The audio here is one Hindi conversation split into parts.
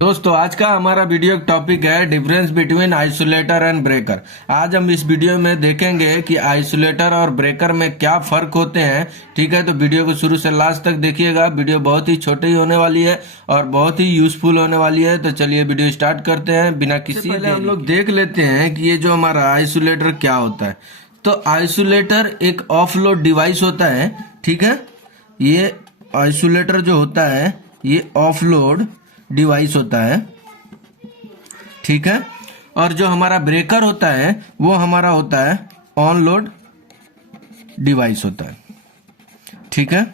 दोस्तों आज का हमारा वीडियो टॉपिक है difference between isolator and breaker. आज हम इस वीडियो में देखेंगे कि आइसोलेटर और ब्रेकर में क्या फर्क होते हैं। ठीक है, तो वीडियो को शुरू से लास्ट तक देखिएगा। वीडियो बहुत ही छोटी होने वाली है और बहुत ही यूजफुल होने वाली है। तो चलिए वीडियो स्टार्ट करते हैं बिना किसी पहले हम लोग देख लेते हैं कि ये जो हमारा आइसोलेटर क्या होता है। तो आइसोलेटर एक ऑफलोड डिवाइस होता है। ठीक है, ये आइसोलेटर जो होता है ये ऑफलोड डिवाइस होता है। ठीक है, और जो हमारा ब्रेकर होता है वो हमारा होता है ऑन लोड डिवाइस होता है। ठीक है,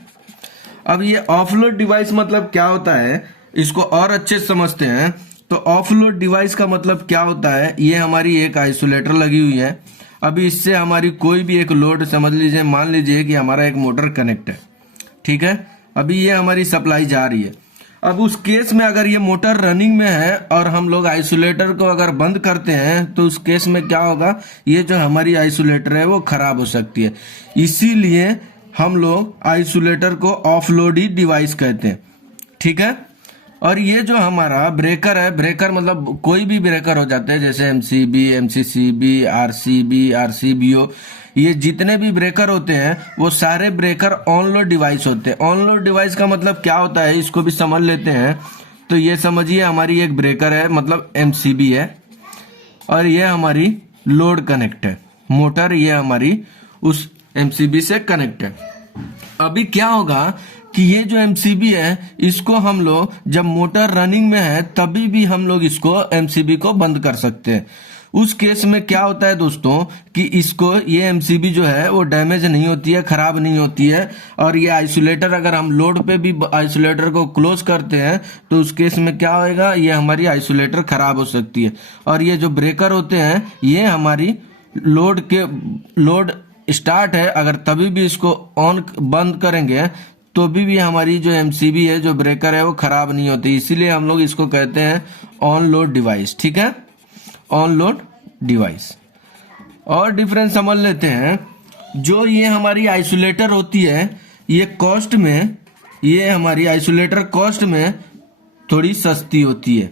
अब ये ऑफलोड डिवाइस मतलब क्या होता है, इसको और अच्छे से समझते हैं। तो ऑफलोड डिवाइस का मतलब क्या होता है, ये हमारी एक आइसोलेटर लगी हुई है। अभी इससे हमारी कोई भी एक लोड समझ लीजिए, मान लीजिए कि हमारा एक मोटर कनेक्ट है। ठीक है, अभी ये हमारी सप्लाई जा रही है। अब उस केस में अगर ये मोटर रनिंग में है और हम लोग आइसोलेटर को अगर बंद करते हैं तो उस केस में क्या होगा, ये जो हमारी आइसोलेटर है वो खराब हो सकती है। इसीलिए हम लोग आइसोलेटर को ऑफलोडी डिवाइस कहते हैं। ठीक है, और ये जो हमारा ब्रेकर है, ब्रेकर मतलब कोई भी ब्रेकर हो जाते हैं, जैसे एमसीबी, एमसीसीबी, आरसीबी, आरसीबीओ, ये जितने भी ब्रेकर होते हैं वो सारे ब्रेकर ऑन लोड डिवाइस होते हैं। ऑन लोड डिवाइस का मतलब क्या होता है, इसको भी समझ लेते हैं। तो ये समझिए हमारी एक ब्रेकर है, मतलब एमसीबी है, और ये हमारी लोड कनेक्ट है मोटर, ये हमारी उस एमसीबी से कनेक्ट है। अभी क्या होगा कि ये जो एमसीबी है इसको हम लोग जब मोटर रनिंग में है तभी भी हम लोग इसको एमसीबी को बंद कर सकते हैं। उस केस में क्या होता है दोस्तों कि इसको ये एमसीबी जो है वो डैमेज नहीं होती है, खराब नहीं होती है। और ये आइसोलेटर अगर हम लोड पे भी आइसोलेटर को क्लोज करते हैं तो उस केस में क्या होएगा, ये हमारी आइसोलेटर खराब हो सकती है। और ये जो ब्रेकर होते हैं ये हमारी लोड स्टार्ट है, अगर तभी भी इसको ऑन बंद करेंगे तो भी हमारी जो एमसीबी है, जो ब्रेकर है, वो खराब नहीं होती। इसीलिए हम लोग इसको कहते हैं ऑन लोड डिवाइस। ठीक है, ऑन लोड डिवाइस। और डिफरेंस समझ लेते हैं। जो ये हमारी आइसोलेटर होती है ये कॉस्ट में, ये हमारी आइसोलेटर कॉस्ट में थोड़ी सस्ती होती है,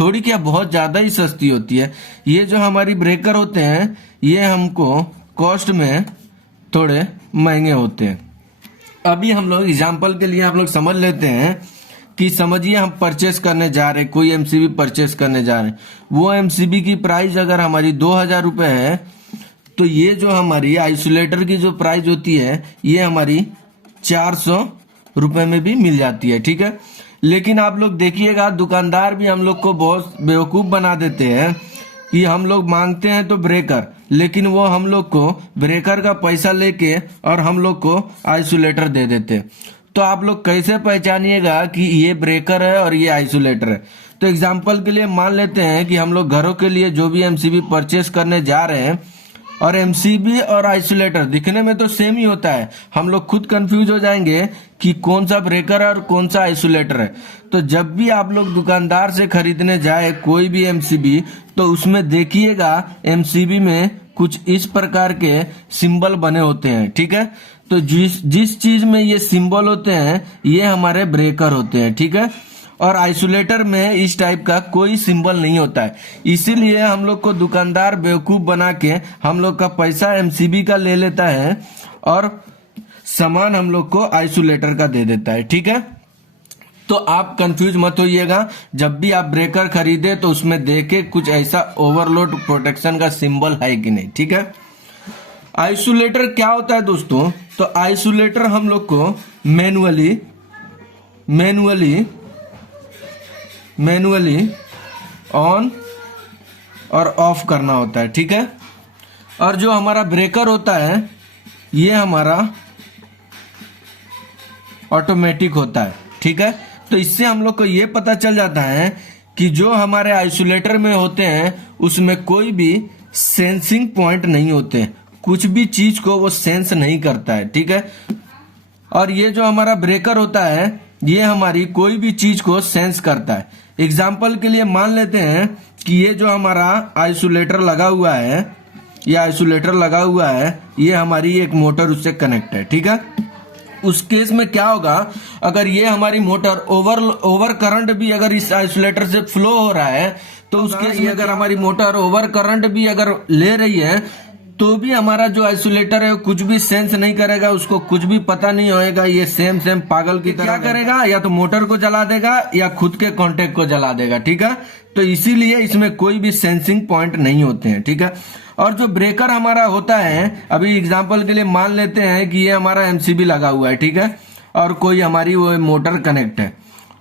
थोड़ी क्या बहुत ज्यादा ही सस्ती होती है। ये जो हमारी ब्रेकर होते हैं ये हमको कॉस्ट में थोड़े महंगे होते हैं। अभी हम लोग एग्जाम्पल के लिए हम लोग समझ लेते हैं कि समझिए हम परचेस करने जा रहे हैं, कोई एमसीबी परचेस करने जा रहे हैं। वो एमसीबी की प्राइस अगर हमारी 2000 रुपये है तो ये जो हमारी आइसोलेटर की जो प्राइस होती है ये हमारी 400 रुपये में भी मिल जाती है। ठीक है, लेकिन आप लोग देखिएगा दुकानदार भी हम लोग को बहुत बेवकूफ़ बना देते हैं कि हम लोग मांगते हैं तो ब्रेकर, लेकिन वो हम लोग को ब्रेकर का पैसा लेके और हम लोग को आइसोलेटर दे देते। तो आप लोग कैसे पहचानिएगा कि ये ब्रेकर है और ये आइसोलेटर है। तो एग्जांपल के लिए मान लेते हैं कि हम लोग घरों के लिए जो भी एमसीबी परचेस करने जा रहे हैं और एमसीबी और आइसोलेटर दिखने में तो सेम ही होता है, हम लोग खुद कंफ्यूज हो जाएंगे कि कौन सा ब्रेकर है और कौन सा आइसोलेटर है। तो जब भी आप लोग दुकानदार से खरीदने जाए कोई भी एमसीबी तो उसमें देखिएगा एमसीबी में कुछ इस प्रकार के सिंबल बने होते हैं। ठीक है, तो जिस चीज में ये सिंबल होते हैं ये हमारे ब्रेकर होते हैं। ठीक है, और आइसोलेटर में इस टाइप का कोई सिंबल नहीं होता है। इसीलिए हम लोग को दुकानदार बेवकूफ बना के हम लोग का पैसा एमसीबी का ले लेता है और सामान हम लोग को आइसोलेटर का दे देता है। ठीक है, तो आप कंफ्यूज मत होइएगा। जब भी आप ब्रेकर खरीदे तो उसमें देखे कुछ ऐसा ओवरलोड प्रोटेक्शन का सिंबल है कि नहीं। ठीक है, आइसोलेटर क्या होता है दोस्तों, तो आइसोलेटर हम लोग को मैनुअली ऑन और ऑफ करना होता है। ठीक है, और जो हमारा ब्रेकर होता है ये हमारा ऑटोमेटिक होता है। ठीक है, तो इससे हम लोग को ये पता चल जाता है कि जो हमारे आइसोलेटर में होते हैं उसमें कोई भी सेंसिंग पॉइंट नहीं होते, कुछ भी चीज को वो सेंस नहीं करता है। ठीक है, और ये जो हमारा ब्रेकर होता है ये हमारी कोई भी चीज को सेंस करता है। एग्जाम्पल के लिए मान लेते हैं कि ये जो हमारा आइसोलेटर लगा हुआ है, ये आइसोलेटर लगा हुआ है, ये हमारी एक मोटर उससे कनेक्ट है। ठीक है, उस केस में क्या होगा, अगर ये हमारी मोटर ओवर करंट भी अगर इस आइसोलेटर से फ्लो हो रहा है तो उस केस में अगर हमारी मोटर ओवर करंट भी अगर ले रही है तो भी हमारा जो आइसोलेटर है कुछ भी सेंस नहीं करेगा, उसको कुछ भी पता नहीं होएगा। ये सेम पागल की तरह क्या करेगा, या तो मोटर को जला देगा या खुद के कॉन्टेक्ट को जला देगा। ठीक है, तो इसीलिए इसमें कोई भी सेंसिंग पॉइंट नहीं होते हैं। ठीक है, और जो ब्रेकर हमारा होता है, अभी एग्जांपल के लिए मान लेते हैं कि ये हमारा एमसीबी लगा हुआ है। ठीक है, और कोई हमारी वो मोटर कनेक्ट है,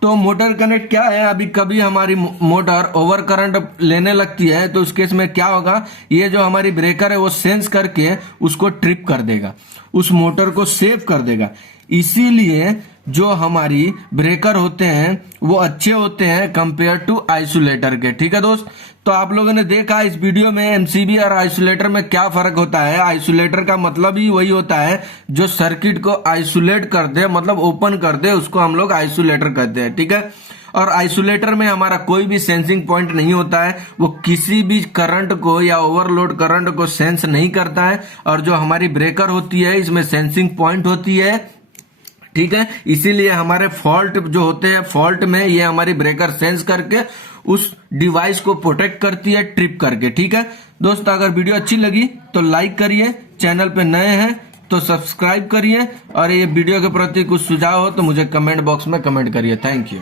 तो मोटर कनेक्ट क्या है, अभी कभी हमारी मोटर ओवर करंट लेने लगती है तो उस केस में क्या होगा, ये जो हमारी ब्रेकर है वो सेंस करके उसको ट्रिप कर देगा, उस मोटर को सेव कर देगा। इसीलिए जो हमारी ब्रेकर होते हैं वो अच्छे होते हैं कंपेयर टू आइसोलेटर के। ठीक है दोस्त, तो आप लोगों ने देखा इस वीडियो में एमसीबी और आइसोलेटर में क्या फर्क होता है। आइसोलेटर का मतलब ही वही होता है जो सर्किट को आइसोलेट कर दे, मतलब ओपन कर दे, उसको हम लोग आइसोलेटर कहते हैं। ठीक है, और आइसोलेटर में हमारा कोई भी सेंसिंग पॉइंट नहीं होता है, वो किसी भी करंट को या ओवरलोड करंट को सेंस नहीं करता है। और जो हमारी ब्रेकर होती है इसमें सेंसिंग पॉइंट होती है। ठीक है, इसीलिए हमारे फॉल्ट जो होते हैं, फॉल्ट में ये हमारी ब्रेकर सेंस करके उस डिवाइस को प्रोटेक्ट करती है ट्रिप करके। ठीक है दोस्त, अगर वीडियो अच्छी लगी तो लाइक करिए, चैनल पे नए हैं तो सब्सक्राइब करिए, और ये वीडियो के प्रति कुछ सुझाव हो तो मुझे कमेंट बॉक्स में कमेंट करिए। Thank you.